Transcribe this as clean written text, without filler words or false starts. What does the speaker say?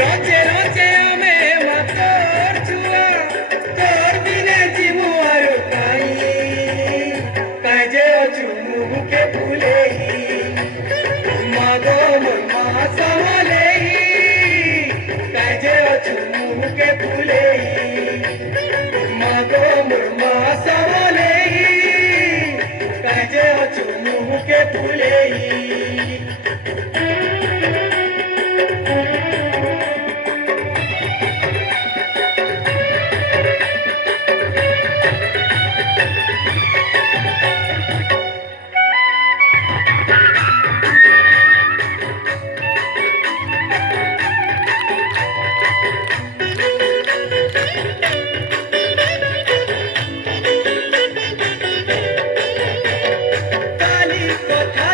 রোজে রোজে আমি মাতর ছুয়া তোর দিনে জীবু আর কাই কাই যে অছু মুখে ফুলেই মাগো মোর মা সামলেই কাই যে অছু মুখে ফুলেই মাগো মোর মা সামলেই কাই যে অছু মুখে ফুলেই কালি কথা